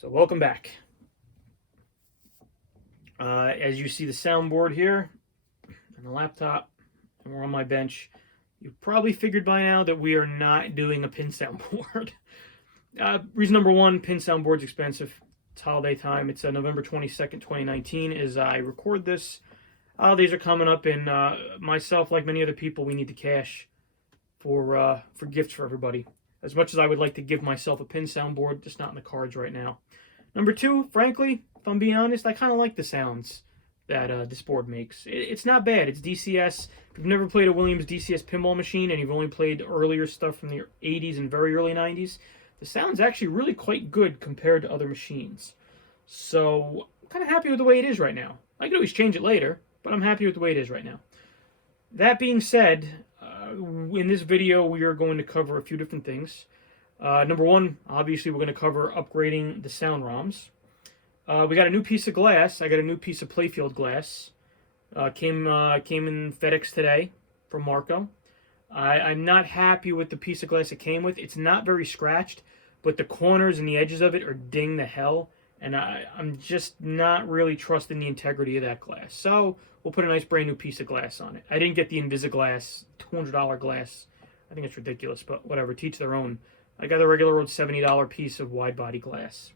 So welcome back. As you see the soundboard here and the laptop, and we're on my bench, you've probably figured by now that we are not doing a pin soundboard. Reason number one, pin soundboard's expensive. It's holiday time. It's November 22nd, 2019 as I record this. Holidays are coming up, and myself, like many other people, we need the cash for gifts for everybody. As much as I would like to give myself a pin soundboard, just not in the cards right now. Number two, frankly, if I'm being honest, I kind of like the sounds that this board makes. It's not bad. It's DCS. If you've never played a Williams DCS pinball machine and you've only played earlier stuff from the 80s and very early 90s, the sound's actually really quite good compared to other machines. So I'm kind of happy with the way it is right now. I can always change it later, but I'm happy with the way it is right now. That being said, in this video, we are going to cover a few different things. Number one, obviously, we're going to cover upgrading the sound ROMs. We got a new piece of glass. I got a new piece of playfield glass. Came in FedEx today from Marco. I'm not happy with the piece of glass it came with. It's not very scratched, but the corners and the edges of it are ding the hell. And I'm just not really trusting the integrity of that glass. So we'll put a nice brand new piece of glass on it. I didn't get the Invisiglass $200 glass. I think it's ridiculous, but whatever. Teach their own. I got the regular old $70 piece of wide body glass.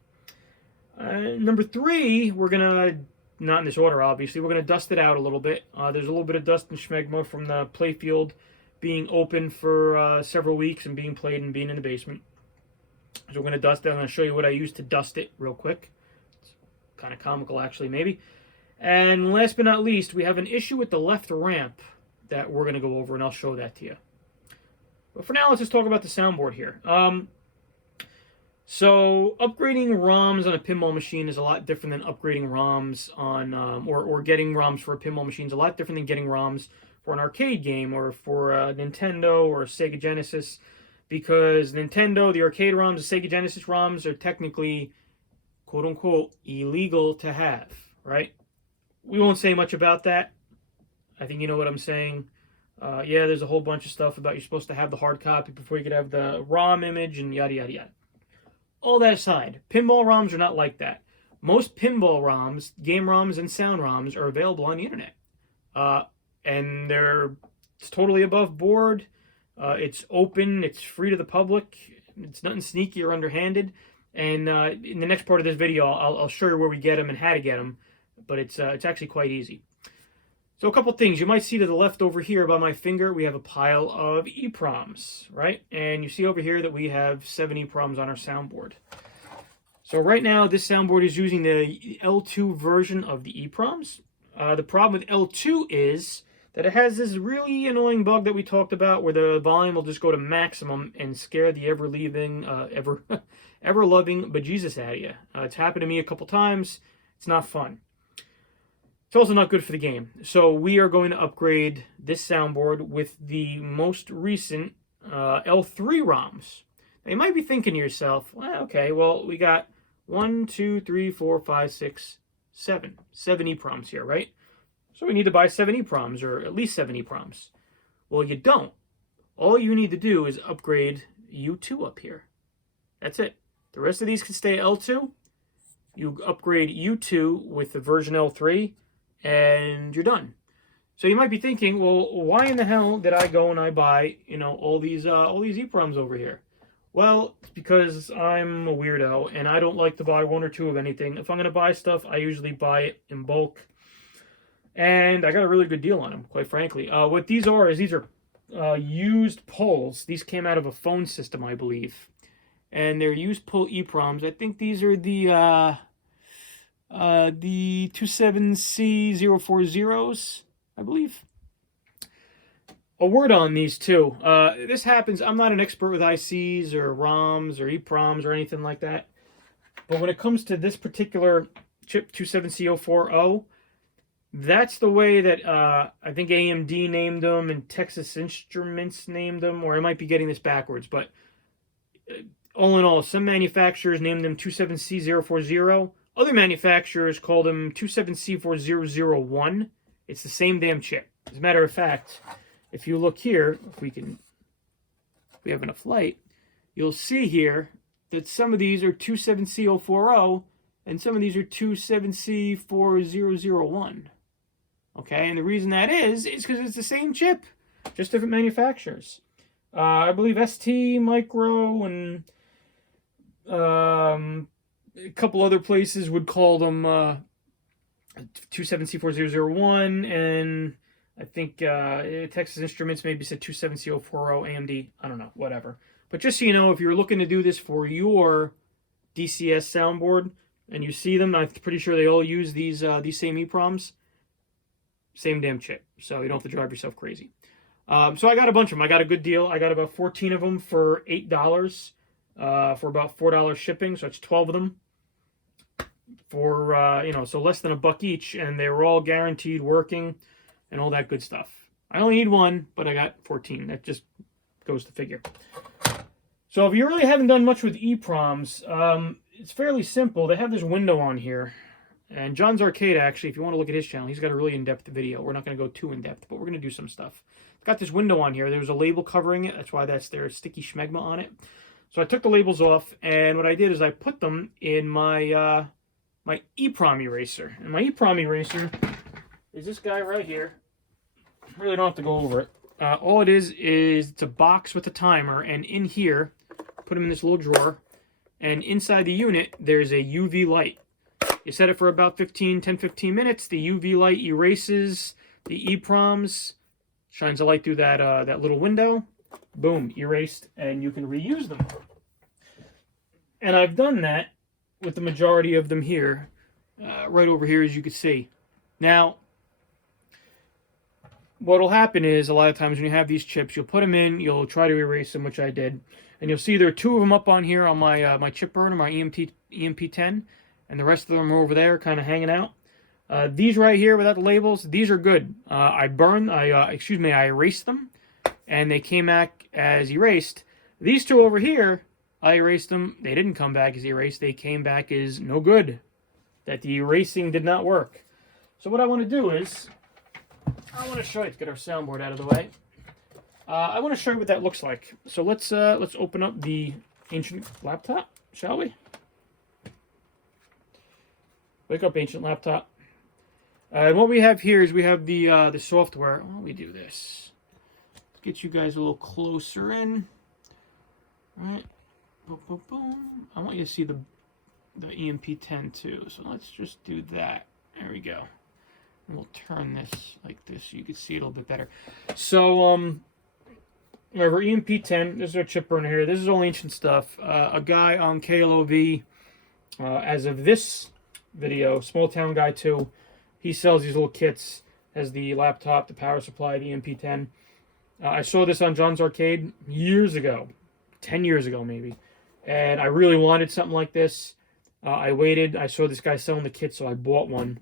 Number three, we're going to, not in this order obviously, we're going to dust it out a little bit. There's a little bit of dust and schmegma from the playfield being open for several weeks and being played and being in the basement. So we're going to dust it. I'm going to show you what I used to dust it real quick. It's kind of comical actually, maybe. And last but not least, we have an issue with the left ramp that we're going to go over, and I'll show that to you. But for now, let's just talk about the soundboard here. So upgrading ROMs on a pinball machine is a lot different than upgrading ROMs on, or getting ROMs for a pinball machine is a lot different than getting ROMs for an arcade game or for a Nintendo or a Sega Genesis, because Nintendo, the arcade ROMs, the Sega Genesis ROMs are technically, quote unquote, illegal to have, right? We won't say much about that. I think you know what I'm saying. Yeah, there's a whole bunch of stuff about you're supposed to have the hard copy before you could have the ROM image and yada, yada, yada. All that aside, pinball ROMs are not like that. Most pinball ROMs, game ROMs, and sound ROMs are available on the internet. And it's totally above board. It's open. It's free to the public. It's nothing sneaky or underhanded. And in the next part of this video, I'll show you where we get them and how to get them. But it's actually quite easy. So a couple things. You might see to the left over here by my finger, we have a pile of EEPROMs, right? And you see over here that we have 7 EEPROMs on our soundboard. So right now, this soundboard is using the L2 version of the EEPROMs. The problem with L2 is that it has this really annoying bug that we talked about where the volume will just go to maximum and scare the ever-loving bejesus out of you. It's happened to me a couple times. It's not fun. It's also not good for the game. So we are going to upgrade this soundboard with the most recent L3 ROMs. Now you might be thinking to yourself, well, okay, well, we got 1, 2, 3, 4, 5, 6, 7. 7 EEPROMs here, right? So we need to buy 7 EEPROMs, or at least 7 EEPROMs. Well, you don't. All you need to do is upgrade U2 up here. That's it. The rest of these can stay L2. You upgrade U2 with the version L3, and you're done. So you might be thinking, well, why in the hell did I go and I buy, all these EEPROMs over here? Well, it's because I'm a weirdo and I don't like to buy 1 or 2 of anything. If I'm going to buy stuff, I usually buy it in bulk. And I got a really good deal on them, quite frankly. What these are is these are used pulls. These came out of a phone system, I believe. And they're used pull EEPROMs. I think these are the 27C040s, I believe. A word on these too. This happens, I'm not an expert with ICs or ROMs or EEPROMs or anything like that. But when it comes to this particular chip, 27C040, that's the way that I think AMD named them and Texas Instruments named them, or I might be getting this backwards. But all in all, some manufacturers named them 27C040. Other manufacturers call them 27C4001. It's the same damn chip. As a matter of fact, if you look here, if we have enough light, you'll see here that some of these are 27C040 and some of these are 27C4001. Okay, and the reason that is because it's the same chip, just different manufacturers. I believe ST Micro and a couple other places would call them 27C4001, and I think Texas Instruments maybe said 27C040 AMD. I don't know, whatever. But just so you know, if you're looking to do this for your DCS soundboard and you see them, I'm pretty sure they all use these same EEPROMs. Same damn chip, so you don't have to drive yourself crazy. So I got a bunch of them. I got a good deal. I got about 14 of them for $8 for about $4 shipping, so it's 12 of them for, so less than $1 each, and they were all guaranteed working and all that good stuff. I only need one, but I got 14. That just goes to figure. So if you really haven't done much with EEPROMs, it's fairly simple. They have this window on here. And John's Arcade, actually, if you want to look at his channel, he's got a really in-depth video. We're not going to go too in-depth, but we're going to do some stuff. It's got this window on here. There's a label covering it. That's why that's their sticky schmegma on it. So I took the labels off, and what I did is I put them in my my EEPROM eraser. And my EEPROM eraser is this guy right here. I really don't have to go over it. All it is it's a box with a timer, and in here, put them in this little drawer, and inside the unit, there's a UV light. You set it for about 10-15 minutes. The UV light erases the EEPROMs, shines a light through that little window. Boom, erased, and you can reuse them. And I've done that with the majority of them here, right over here, as you can see. Now, what'll happen is a lot of times when you have these chips, you'll put them in, you'll try to erase them, which I did, and you'll see there are 2 of them up on here on my my chip burner, my EMP-10. And the rest of them are over there kind of hanging out. These right here without the labels, these are good. I erased them, and they came back as erased. These 2 over here, I erased them. They didn't come back as erased. They came back as no good. That the erasing did not work. So what I want to do is, I want to show you, let's get our soundboard out of the way. I want to show you what that looks like. So let's open up the ancient laptop, shall we? Wake up, ancient laptop. And what we have here is we have the software. Why don't we do this? Let's get you guys a little closer in. All right. Boom, boom, boom. I want you to see the EMP-10 too. So let's just do that. There we go. And we'll turn this like this so you can see it a little bit better. So, remember EMP-10. This is our chip burner here. This is all ancient stuff. A guy on KLOV, as of this video, Small Town Guy 2, he sells these little kits, has the laptop, the power supply, the EMP-10. I saw this on John's Arcade years ago, 10 years ago maybe, and I really wanted something like this. I waited, I saw this guy selling the kit, so I bought one,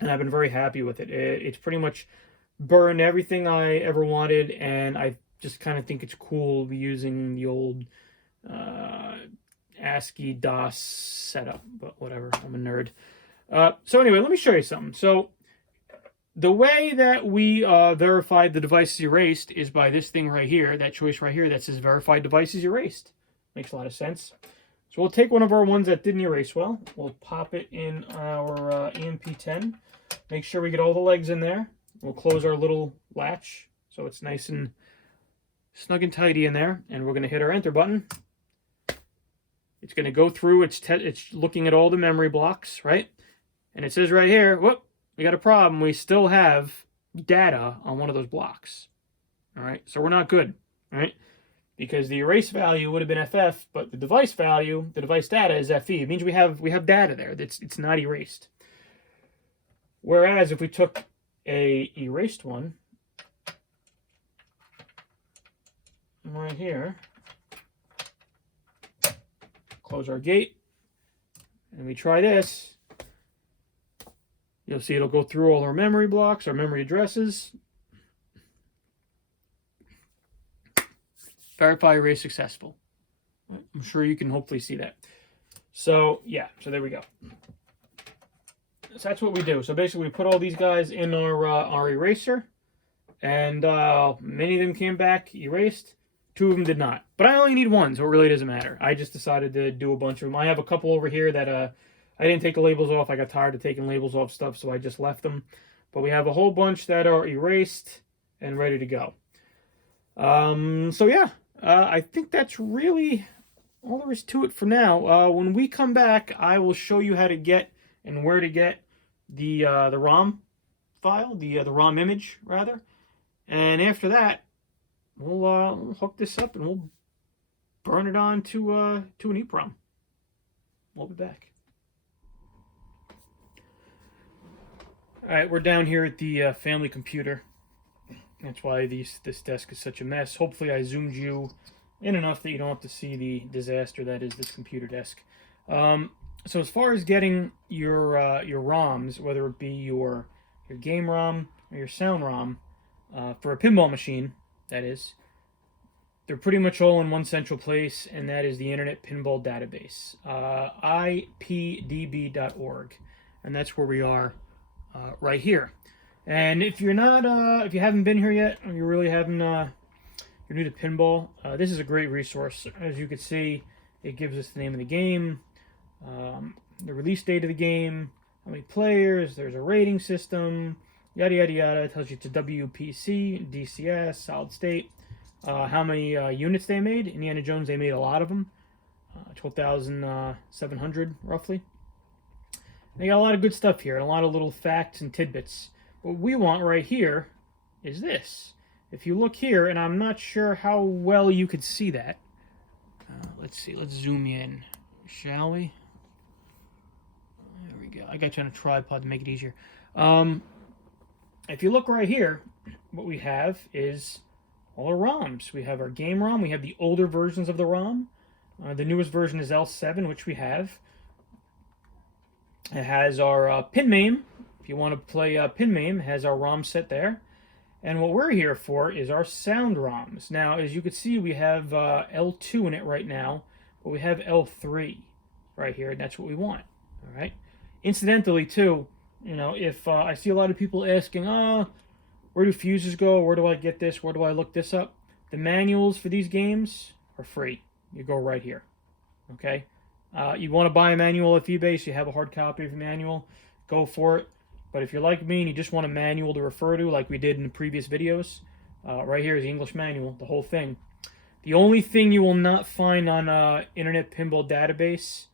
and I've been very happy with it. It's pretty much burned everything I ever wanted, and I just kind of think it's cool using the old ASCII DOS setup, but whatever, I'm a nerd. So anyway, let me show you something. So the way that we verified the device is erased is by this thing right here, that choice right here that says verified device is erased. Makes a lot of sense. So we'll take one of our ones that didn't erase well. We'll pop it in our EMP-10. Make sure we get all the legs in there. We'll close our little latch so it's nice and snug and tidy in there. And we're going to hit our enter button. It's going to go through, it's looking at all the memory blocks, right? And it says right here, whoop, we got a problem. We still have data on one of those blocks. All right, so we're not good, all right? Because the erase value would have been FF, but the device value, the device data is FE. It means we have data there. It's not erased. Whereas if we took a erased one, right here, close our gate, and we try this, you'll see it'll go through all our memory blocks, our memory addresses. Verify erase successful. I'm sure you can hopefully see that. So, yeah, so there we go. So that's what we do. So basically we put all these guys in our eraser, and many of them came back erased, 2 of them did not. But I only need 1, so it really doesn't matter. I just decided to do a bunch of them. I have a couple over here that I didn't take the labels off. I got tired of taking labels off stuff, so I just left them. But we have a whole bunch that are erased and ready to go. So yeah, I think that's really all there is to it for now. When we come back, I will show you how to get and where to get the ROM file, the ROM image rather. And after that, we'll hook this up and we'll burn it on to an EEPROM. We'll be back. All right, we're down here at the family computer. That's why this desk is such a mess. Hopefully I zoomed you in enough that you don't have to see the disaster that is this computer desk. So as far as getting your ROMs, whether it be your game ROM or your sound ROM, for a pinball machine, that is, they're pretty much all in one central place, and that is the Internet Pinball Database, ipdb.org, and that's where we are right here. And if you're not, if you haven't been here yet, or you really haven't, you're new to pinball, this is a great resource. As you can see, it gives us the name of the game, the release date of the game, how many players, there's a rating system, yada yada yada. It tells you to WPC, DCS, solid state, how many units they made. Indiana Jones, they made a lot of them, 12,700 roughly. They got a lot of good stuff here, and a lot of little facts and tidbits. What we want right here is this. If you look here, and I'm not sure how well you could see that. Let's see, let's zoom in, shall we? There we go. I got you on a tripod to make it easier. If you look right here, what we have is all our ROMs. We have our game ROM. We have the older versions of the ROM. The newest version is L7, which we have. It has our pin MAME. If you want to play pin MAME, it has our ROM set there. And what we're here for is our sound ROMs. Now, as you can see, we have L2 in it right now, but we have L3 right here, and that's what we want. All right. Incidentally, too, you know, if I see a lot of people asking, where do fuses go? Where do I get this? Where do I look this up? The manuals for these games are free. You go right here. Okay. You want to buy a manual off eBay, so you have a hard copy of the manual, go for it. But if you're like me and you just want a manual to refer to, like we did in the previous videos, right here is the English manual, the whole thing. The only thing you will not find on Internet Pinball Database,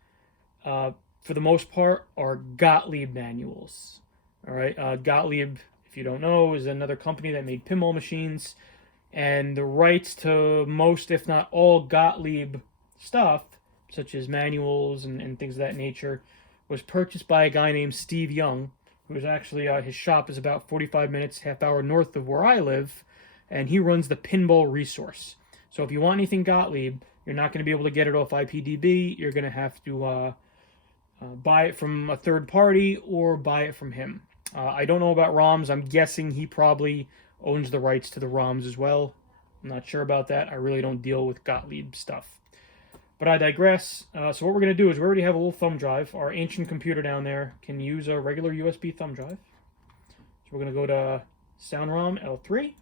for the most part, are Gottlieb manuals. All right, Gottlieb, if you don't know, is another company that made pinball machines, and the rights to most, if not all, Gottlieb stuff, such as manuals and things of that nature, was purchased by a guy named Steve Young, who is actually, his shop is about 45 minutes, half hour north of where I live, and he runs the Pinball Resource. So if you want anything Gottlieb, you're not going to be able to get it off IPDB. You're going to have to buy it from a third party or buy it from him. I don't know about ROMs. I'm guessing he probably owns the rights to the ROMs as well. I'm not sure about that. I really don't deal with Gottlieb stuff. But I digress. So what we're going to do is we already have a little thumb drive. Our ancient computer down there can use a regular USB thumb drive. So we're going to go to Sound ROM L3.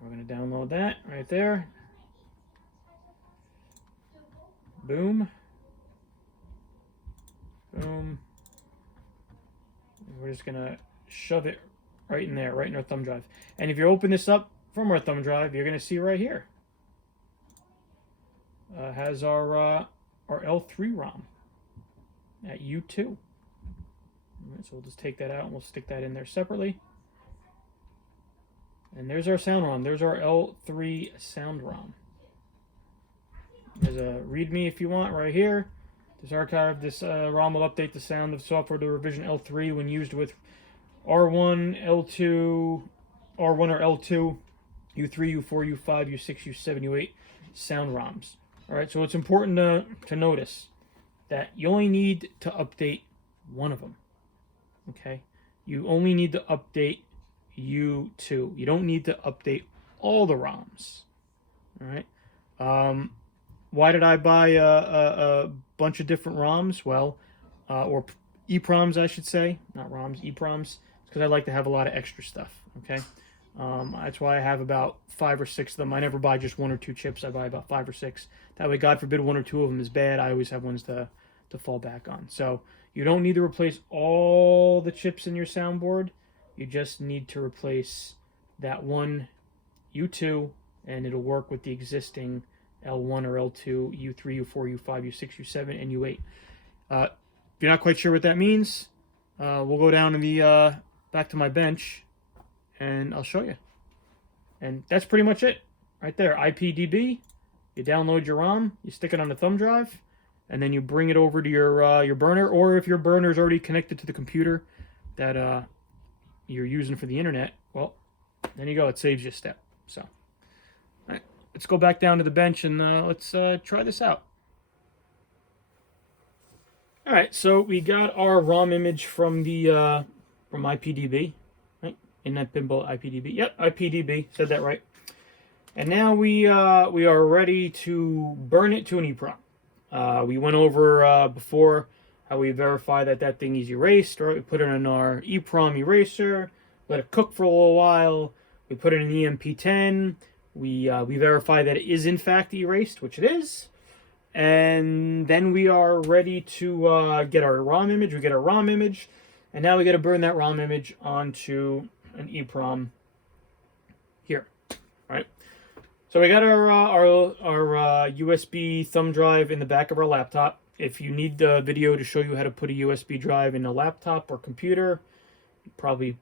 We're going to download that right there. Boom. Boom. We're just going to shove it right in there, right in our thumb drive. And if you open this up from our thumb drive, you're going to see right here. Has our L3 ROM at U2. All right, so we'll just take that out and we'll stick that in there separately. And there's our sound ROM. There's our L3 sound ROM. There's a README if you want right here. This archive, this ROM will update the sound of software to revision L3 when used with R1, L2, R1 or L2, U3, U4, U5, U6, U7, U8 sound ROMs. All right, so it's important to notice that you only need to update one of them. Okay, you only need to update U2. You don't need to update all the ROMs. All right. Why did I buy a bunch of different ROMs? Well, or EEPROMs, I should say, not ROMs, EEPROMs. It's because I like to have a lot of extra stuff. Okay. That's why I have about 5 or 6 of them. I never buy just 1 or 2 chips. I buy about 5 or 6. That way, God forbid, 1 or 2 of them is bad. I always have ones to fall back on. So you don't need to replace all the chips in your soundboard. You just need to replace that one U2, and it'll work with the existing L1 or L2, U3, U4, U5, U6, U7, and U8. If you're not quite sure what that means, we'll go down to the back to my bench, and I'll show you. And that's pretty much it, right there. IPDB. You download your ROM, you stick it on the thumb drive, and then you bring it over to your burner. Or if your burner is already connected to the computer that you're using for the internet, well, then you go. It saves you a step. So, all right, let's go back down to the bench and let's try this out. All right, so we got our ROM image from the from IPDB, right? In that Pinball IPDB. Yep, IPDB, said that right. And now we are ready to burn it to an EEPROM. We went over before how we verify that thing is erased, right? We put it in our EEPROM eraser, let it cook for a little while. We put it in EMP-10. We verify that it is in fact erased, which it is. And then we are ready to get our ROM image. We get our ROM image, and now we got to burn that ROM image onto an EEPROM here, right? So we got our USB thumb drive in the back of our laptop. If you need the video to show you how to put a USB drive in a laptop or computer, you probably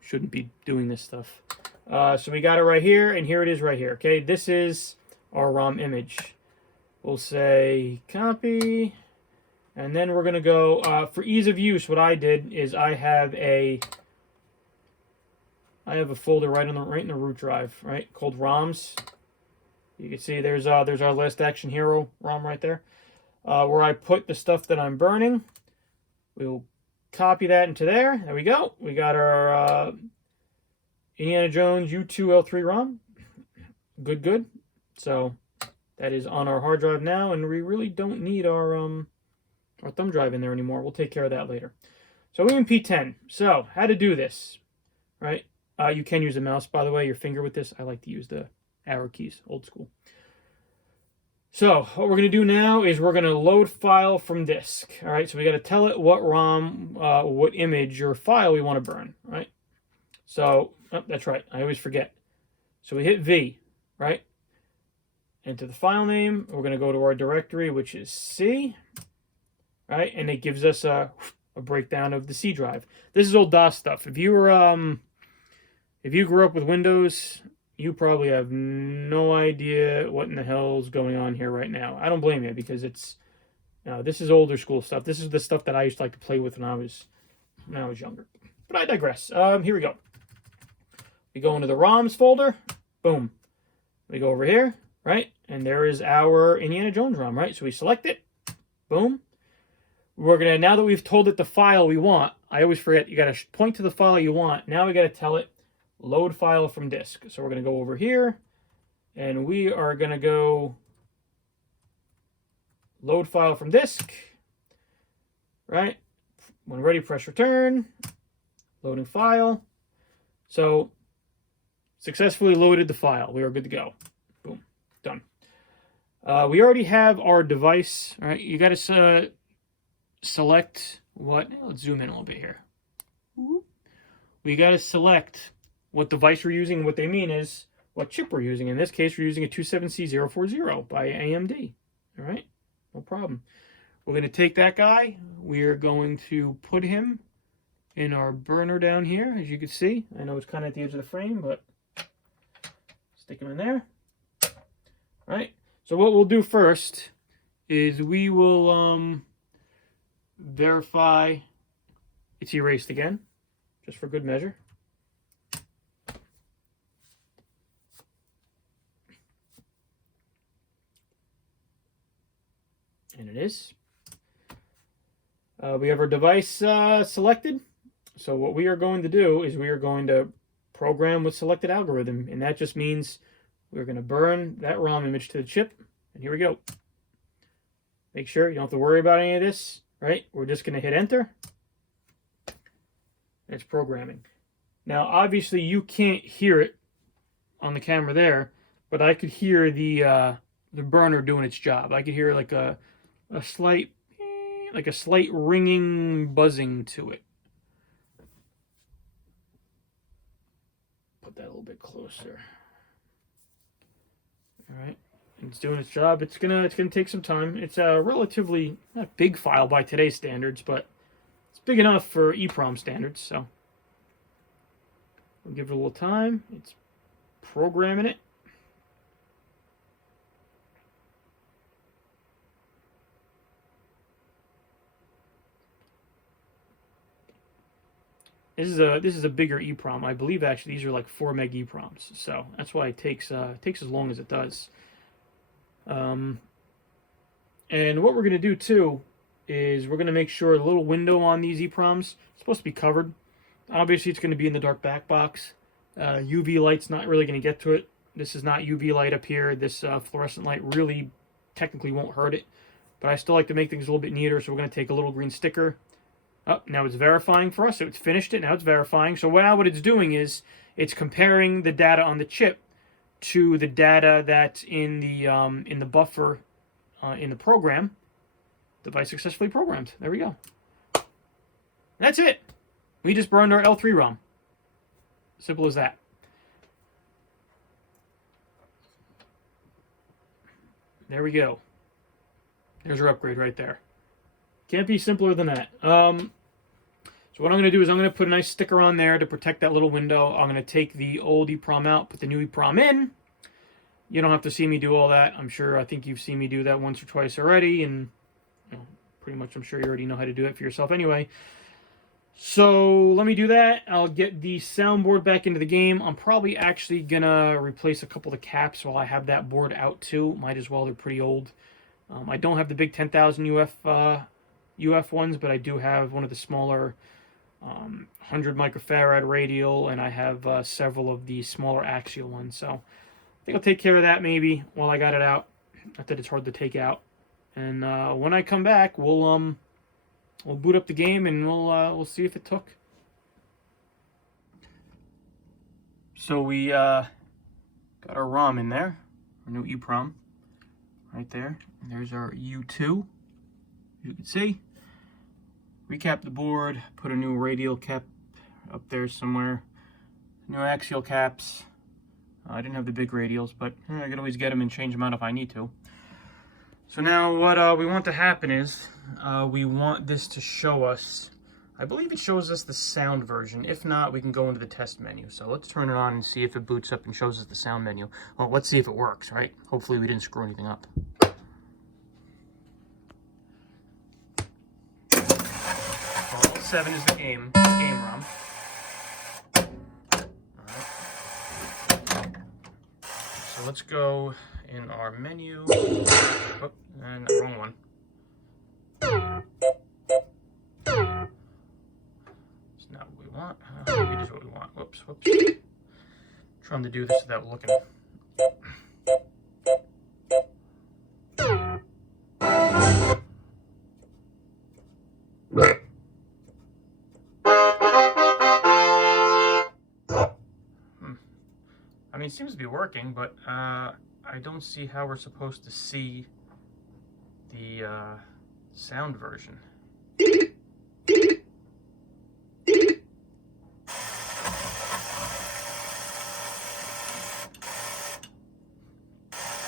shouldn't be doing this stuff. So we got it right here, and here it is right here. Okay, this is our ROM image. We'll say copy, and then we're gonna go for ease of use. What I did is I have a folder right in the root drive, right, called ROMs. You can see there's our Last Action Hero ROM right there, where I put the stuff that I'm burning. We'll copy that into there. There we go. We got our Indiana Jones U2L3 ROM. Good. So that is on our hard drive now, and we really don't need our thumb drive in there anymore. We'll take care of that later. So EMP-10. So how to do this, right? You can use a mouse, by the way, your finger with this. I like to use the arrow keys, old school. So what we're going to do now is we're going to load file from disk. All right, so we got to tell it what ROM, what image or file we want to burn, right? So, oh, that's right, I always forget. So we hit V, right? Enter the file name. We're going to go to our directory, which is C, right? And it gives us a breakdown of the C drive. This is old DOS stuff. If you were, if you grew up with Windows, you probably have no idea what in the hell is going on here right now. I don't blame you, because it's, this is older school stuff. This is the stuff that I used to like to play with when I was younger. But I digress. Here we go. We go into the ROMs folder. Boom. We go over here, right? And there is our Indiana Jones ROM, right? So we select it. Boom. We're going to, now that we've told it the file we want, I always forget, you got to point to the file you want. Now we got to tell it, load file from disk. So we're going to go over here, and we are going to go load file from disk, right? When ready, press return. Loading file. So successfully loaded the file. We are good to go. Boom. Done. We already have our device. All right. You got to select what? Let's zoom in a little bit here. We got to select what device we're using. What they mean is what chip we're using. In this case, we're using a 27C040 by AMD. All right. No problem. We're going to take that guy. We are going to put him in our burner down here, as you can see. I know it's kind of at the edge of the frame, but stick him in there. All right. So what we'll do first is we will verify it's erased again, just for good measure. And it is. We have our device selected. So what we are going to do is we are going to program with selected algorithm, and that just means we're going to burn that ROM image to the chip. And here we go. Make sure you don't have to worry about any of this, right? We're just going to hit enter. And it's programming. Now, obviously, you can't hear it on the camera there, but I could hear the burner doing its job. I could hear like a slight ringing, buzzing to it. Put that a little bit closer. All right, it's doing its job. It's gonna take some time. It's a relatively not big file by today's standards, but it's big enough for EEPROM standards. So we'll give it a little time. It's programming it. This is a bigger EEPROM. I believe actually these are like 4 meg EEPROMs, so that's why it takes as long as it does. And what we're gonna do too is we're gonna make sure the little window on these EEPROMs is supposed to be covered. Obviously, it's gonna be in the dark back box. UV light's not really gonna get to it. This is not UV light up here. This fluorescent light really technically won't hurt it, but I still like to make things a little bit neater. So we're gonna take a little green sticker. Oh, now it's verifying for us. So it's finished it. Now it's verifying. So what it's doing is it's comparing the data on the chip to the data that's in the buffer in the program. Device successfully programmed. There we go. That's it. We just burned our L3 ROM. Simple as that. There we go. There's our upgrade right there. Can't be simpler than that. So what I'm going to do is I'm going to put a nice sticker on there to protect that little window. I'm going to take the old EEPROM out, put the new EEPROM in. You don't have to see me do all that. I think you've seen me do that once or twice already, and pretty much I'm sure you already know how to do it for yourself anyway. So let me do that. I'll get the soundboard back into the game. I'm probably actually going to replace a couple of the caps while I have that board out too. Might as well. They're pretty old. I don't have the big 10,000 UF ones, but I do have one of the smaller 100 microfarad radial, and I have several of the smaller axial ones. So I think I'll take care of that maybe while I got it out. Not that it's hard to take out. And when I come back, we'll boot up the game and we'll see if it took. So we got our ROM in there, our new EEPROM, right there. And there's our U2. You can see. Recap the board, put a new radial cap up there somewhere. New axial caps. I didn't have the big radials, but I can always get them and change them out if I need to. So now what we want to happen is we want this to show us, I believe it shows us the sound version. If not, we can go into the test menu. So let's turn it on and see if it boots up and shows us the sound menu. Well, let's see if it works, right? Hopefully we didn't screw anything up. 7 is the game ROM. Alright. So let's go in our menu. Oh, and the wrong one. It's not what we want. Maybe it is what we want. Whoops. Trying to do this without looking. I mean, it seems to be working, but I don't see how we're supposed to see the sound version.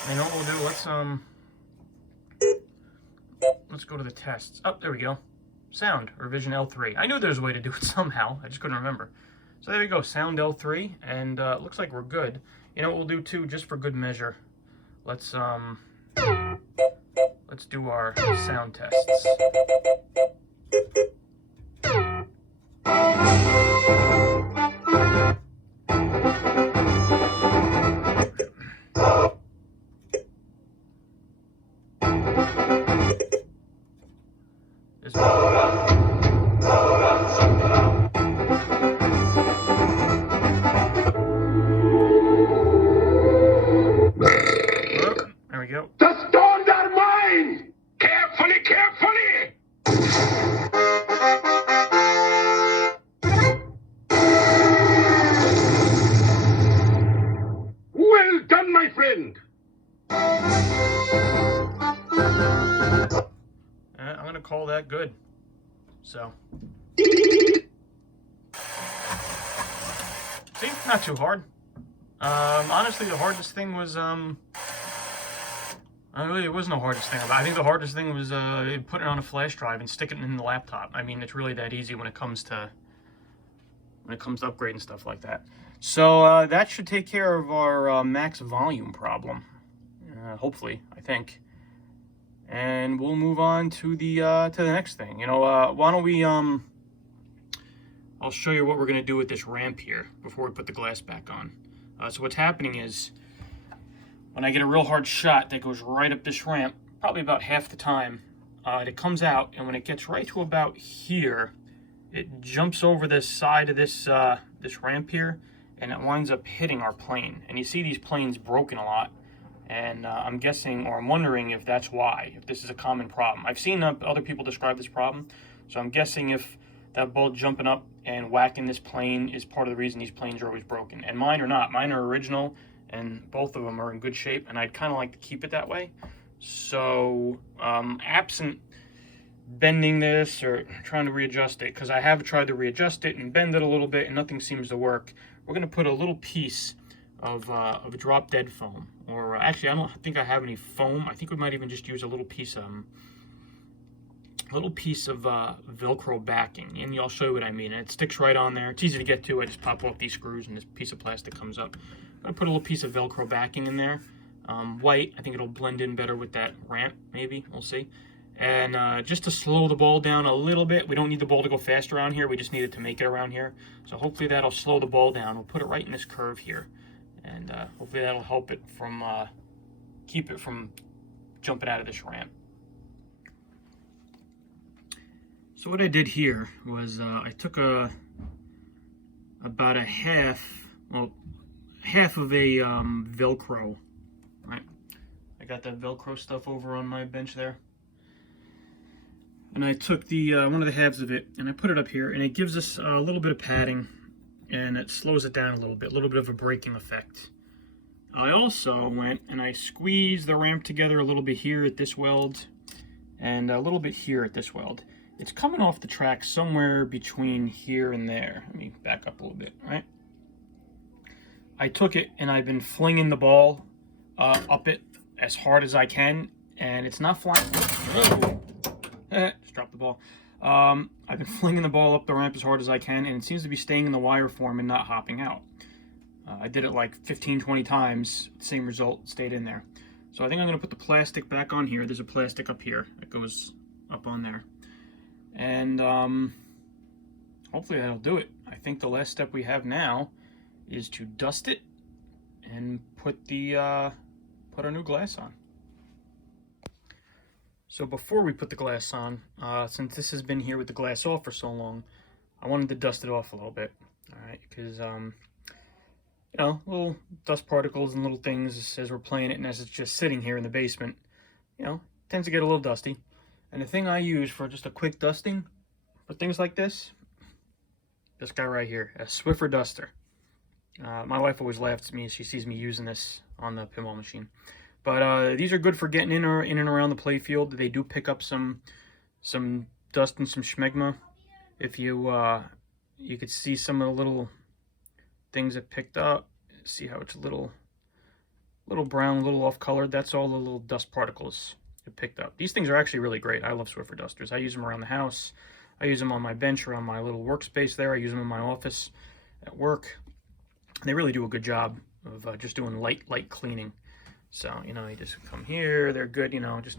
And what we'll do, let's go to the tests. Oh, there we go. Sound, revision L3. I knew there was a way to do it somehow. I just couldn't remember. So there we go, sound L3, and looks like we're good. You know what we'll do too, just for good measure. Let's do our sound tests. The storms are mine! Carefully, carefully! end. I'm gonna call that good. So, see, not too hard. Honestly, the hardest thing was really, it wasn't the hardest thing. I think the hardest thing was putting it on a flash drive and sticking it in the laptop. I mean, it's really that easy when it comes to upgrading stuff like that. So that should take care of our max volume problem. Hopefully, I think. And we'll move on to the next thing. You know, why don't we I'll show you what we're gonna do with this ramp here before we put the glass back on. So what's happening is, when I get a real hard shot that goes right up this ramp, probably about half the time, it comes out, and when it gets right to about here, it jumps over the side of this this ramp here, and it winds up hitting our plane. And you see these planes broken a lot, and I'm guessing, or I'm wondering if that's why, if this is a common problem. I've seen other people describe this problem, so I'm guessing if that ball jumping up and whacking this plane is part of the reason these planes are always broken. And mine are not. Mine are original, and both of them are in good shape, and I'd kind of like to keep it that way. So absent bending this or trying to readjust it, because I have tried to readjust it and bend it a little bit and nothing seems to work, we're going to put a little piece of drop dead foam, or actually I don't think I have any foam. I think we might even just use a little piece of Velcro backing, and I'll show you what I mean. And it sticks right on there. It's easy to get to. I just pop off these screws and this piece of plastic comes up. I'm gonna put a little piece of Velcro backing in there, white. I think it'll blend in better with that ramp, maybe, we'll see. And just to slow the ball down a little bit. We don't need the ball to go fast around here, we just need it to make it around here. So hopefully that'll slow the ball down. We'll put it right in this curve here, and hopefully that'll help it from keep it from jumping out of this ramp. So what I did here was I took about a half of a Velcro, right? I got that Velcro stuff over on my bench there. And I took the one of the halves of it and I put it up here, and it gives us a little bit of padding, and it slows it down a little bit of a braking effect. I also went and I squeezed the ramp together a little bit here at this weld and a little bit here at this weld. It's coming off the track somewhere between here and there. Let me back up a little bit, right? I took it and I've been flinging the ball up it as hard as I can, and it's not flying. Oh. Just dropped the ball. I've been flinging the ball up the ramp as hard as I can, and it seems to be staying in the wire form and not hopping out. I did it like 15-20 times, same result, stayed in there. So I think I'm going to put the plastic back on here. There's a plastic up here that goes up on there. And hopefully that'll do it. I think the last step we have now is to dust it and put our new glass on. So before we put the glass on, since this has been here with the glass off for so long, I wanted to dust it off a little bit, all right? Because you know, little dust particles and little things as we're playing it, and as it's just sitting here in the basement, you know, tends to get a little dusty. And the thing I use for just a quick dusting for things like this guy right here, a Swiffer duster. My wife always laughs at me as she sees me using this on the pinball machine. But these are good for getting in and around the playfield. They do pick up some dust and some schmegma. If you you could see some of the little things it picked up. See how it's a little brown, a little off colored. That's all the little dust particles it picked up. These things are actually really great. I love Swiffer dusters. I use them around the house. I use them on my bench around my little workspace there. I use them in my office at work. They really do a good job of just doing light cleaning. So, you know, you just come here, they're good, you know, just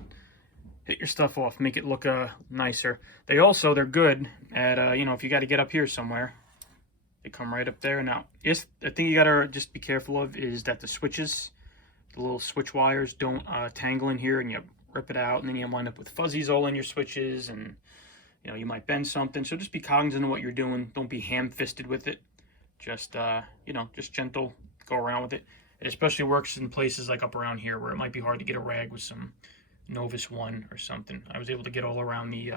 hit your stuff off, make it look nicer. They're good at, you know, if you got to get up here somewhere, they come right up there. Now, the thing you got to just be careful of is that the switches, the little switch wires don't tangle in here, and you rip it out, and then you wind up with fuzzies all in your switches, and, you know, you might bend something. So just be cognizant of what you're doing. Don't be ham-fisted with it. Just, you know, just gentle, go around with it. It especially works in places like up around here where it might be hard to get a rag with some Novus 1 or something. I was able to get all around the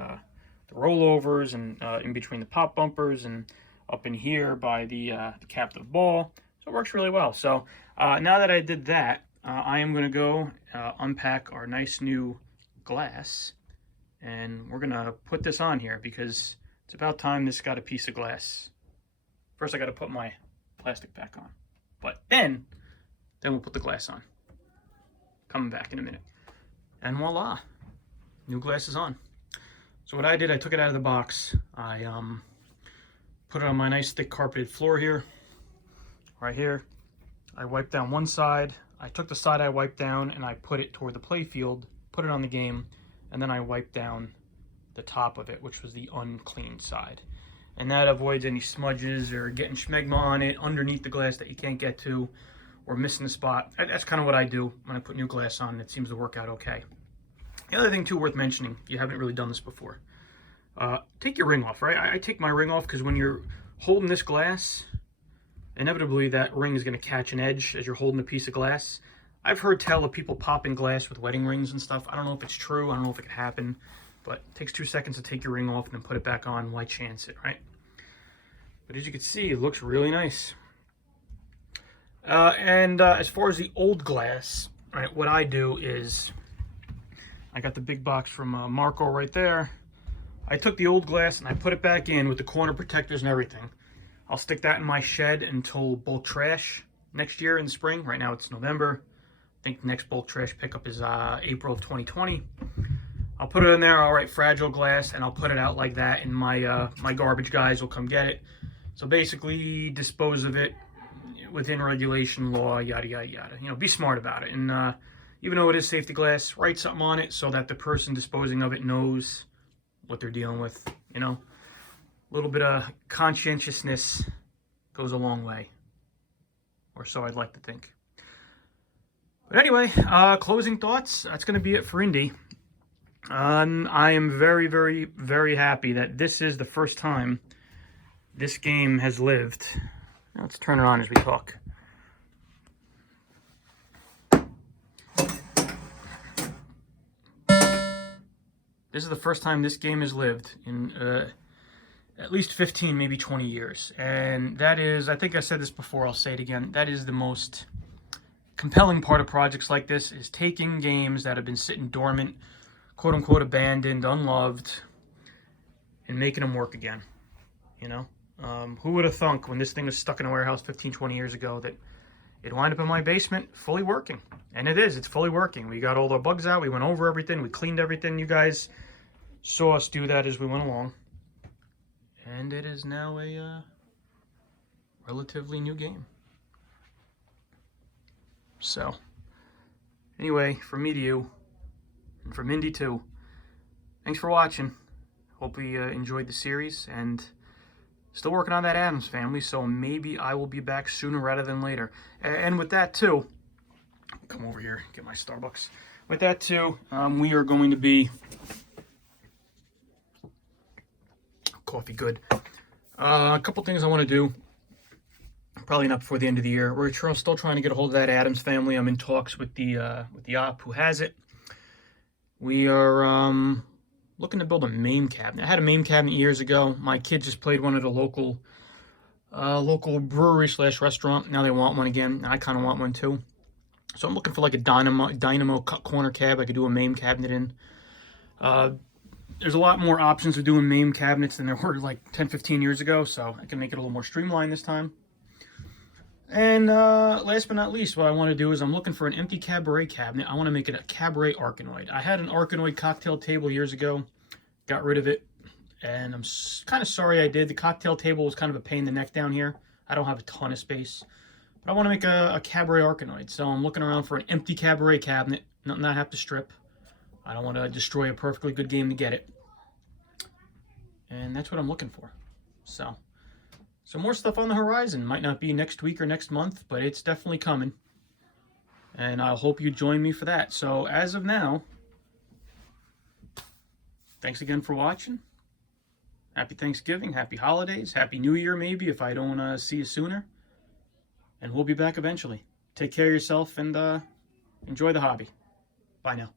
rollovers and in between the pop bumpers and up in here by the captive ball. So it works really well. So now that I did that, I am going to go unpack our nice new glass, and we're going to put this on here because it's about time this got a piece of glass. First I got to put my plastic back on, but then we'll put the glass on. Coming back in a minute. And voila, new glass is on. So what I did, I took it out of the box. I put it on my nice thick carpeted floor here, right here. I wiped down one side. I took the side I wiped down and I put it toward the playfield, put it on the game, and then I wiped down the top of it, which was the unclean side. And that avoids any smudges or getting schmegma on it underneath the glass that you can't get to, or missing the spot. That's kind of what I do when I put new glass on. It seems to work out okay. The other thing too worth mentioning, if you haven't really done this before, take your ring off, right? I take my ring off because when you're holding this glass, inevitably that ring is going to catch an edge as you're holding a piece of glass. I've heard tell of people popping glass with wedding rings and stuff. I don't know if it's true. I don't know if it could happen, but it takes 2 seconds to take your ring off and then put it back on. Why chance it, right? But as you can see, it looks really nice. As far as the old glass, right, what I do is I got the big box from Marco right there. I took the old glass and I put it back in with the corner protectors and everything. I'll stick that in my shed until bulk trash next year in the spring. Right now it's November. I think the next bulk trash pickup is April of 2020. I'll put it in there, all right, fragile glass, and I'll put it out like that, and my garbage guys will come get it. So basically, dispose of it within regulation, law, yada, yada, yada. You know, be smart about it. And even though it is safety glass, write something on it so that the person disposing of it knows what they're dealing with, you know. A little bit of conscientiousness goes a long way. Or so I'd like to think. But anyway, closing thoughts. That's going to be it for Indy. I am very, very, very happy that this is the first time this game has lived. Now let's turn it on as we talk. This is the first time this game has lived in at least 15, maybe 20 years. And that is, I think I said this before, I'll say it again, that is the most compelling part of projects like this, is taking games that have been sitting dormant, quote-unquote abandoned, unloved, and making them work again, you know? Who would have thunk when this thing was stuck in a warehouse 15, 20 years ago that it'd wind up in my basement fully working? And it is, it's fully working. We got all the bugs out, we went over everything, we cleaned everything. You guys saw us do that as we went along. And it is now a relatively new game. So, anyway, from me to you, and from Indy too, thanks for watching. Hope you enjoyed the series, and still working on that Addams Family, so maybe I will be back sooner rather than later. And with that too, come over here, get my Starbucks. With that too, we are going to be coffee good. A couple things I want to do. Probably not before the end of the year. We're still trying to get a hold of that Addams Family. I'm in talks with the op who has it. We are looking to build a MAME cabinet. I had a MAME cabinet years ago. My kids just played one at a local brewery / restaurant. Now they want one again, and I kind of want one too. So I'm looking for like a dynamo cut corner cab I could do a MAME cabinet in. There's a lot more options of doing MAME cabinets than there were like 10, 15 years ago, so I can make it a little more streamlined this time. And last but not least, what I want to do is I'm looking for an empty cabaret cabinet. I want to make it a cabaret Arkanoid. I had an Arkanoid cocktail table years ago, got rid of it, and I'm kind of sorry I did. The cocktail table was kind of a pain in the neck down here. I don't have a ton of space, but I want to make a cabaret Arkanoid. So I'm looking around for an empty cabaret cabinet, nothing I have to strip. I don't want to destroy a perfectly good game to get it. And that's what I'm looking for. So more stuff on the horizon. Might not be next week or next month, but it's definitely coming. And I hope you join me for that. So as of now, thanks again for watching. Happy Thanksgiving, happy holidays, happy New Year maybe if I don't see you sooner. And we'll be back eventually. Take care of yourself and enjoy the hobby. Bye now.